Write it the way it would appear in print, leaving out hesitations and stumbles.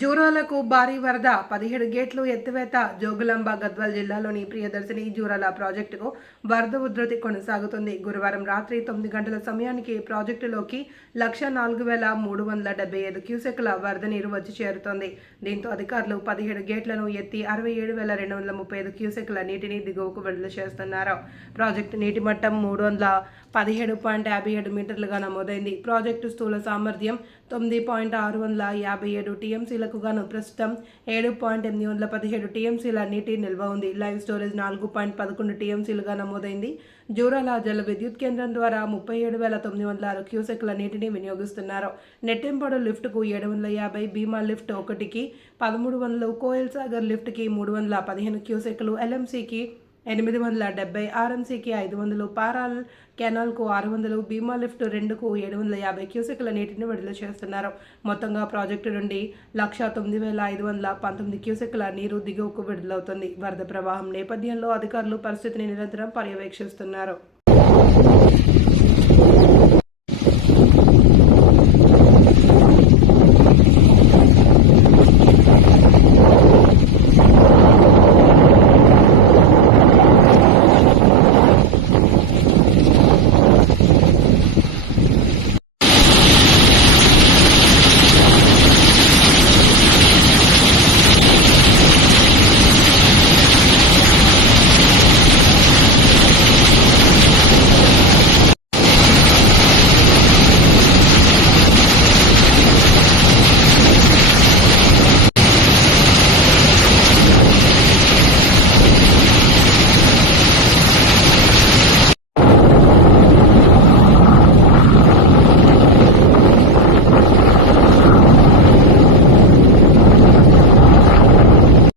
జూరాలకు భారీ వరద 17 గేట్లు ఎత్తివేత జోగులాంబ గద్వాల్ జిల్లాలోని ప్రియదర్శిని జూరాల ప్రాజెక్టుకు వరద ఉధృతి కొనసాగుతుంది. గురువారం రాత్రి 9 గంటల సమయానికి ప్రాజెక్టులోకి 1,04,375 క్యూసెక్ల వరద నీరు వచ్చి చేరుతోంది. దీంతో అధికారులు 17 గేట్లను ఎత్తి 67,235 క్యూసెక్ల నీటిని దిగువకు విడుదల చేస్తున్నారు. ప్రాజెక్టు నీటి మట్టం 317.57 మీటర్లుగా నమోదైంది. ప్రాజెక్టు స్థూల సామర్థ్యం 9.657 టీఎంసీలకు గాను ప్రస్తుతం 7.817 టీఎంసీల నీటి నిల్వ ఉంది. లైవ్ స్టోరేజ్ 4.11 టీఎంసీలుగా నమోదైంది. జూరాల జల విద్యుత్ కేంద్రం ద్వారా 37,906 క్యూసెక్ల నీటిని వినియోగిస్తున్నారు. నెట్టెంపాడు లిఫ్ట్కు 750, భీమా లిఫ్ట్ 1కి 1300, కోయల్ సాగర్ లిఫ్ట్కి 315 క్యూసెక్లు, ఎల్ఎంసీకి 870, ఆర్ఎంసీకి 500, పారాల్ కెనాల్కు 600, భీమా లిఫ్ట్ 2కు 750 క్యూసెక్ల నీటిని విడుదల చేస్తున్నారు. మొత్తంగా ప్రాజెక్టు నుండి 109,519 క్యూసెక్ల నీరు దిగువకు విడుదలవుతుంది. వరద ప్రవాహం నేపథ్యంలో అధికారులు పరిస్థితిని నిరంతరం పర్యవేక్షిస్తున్నారు.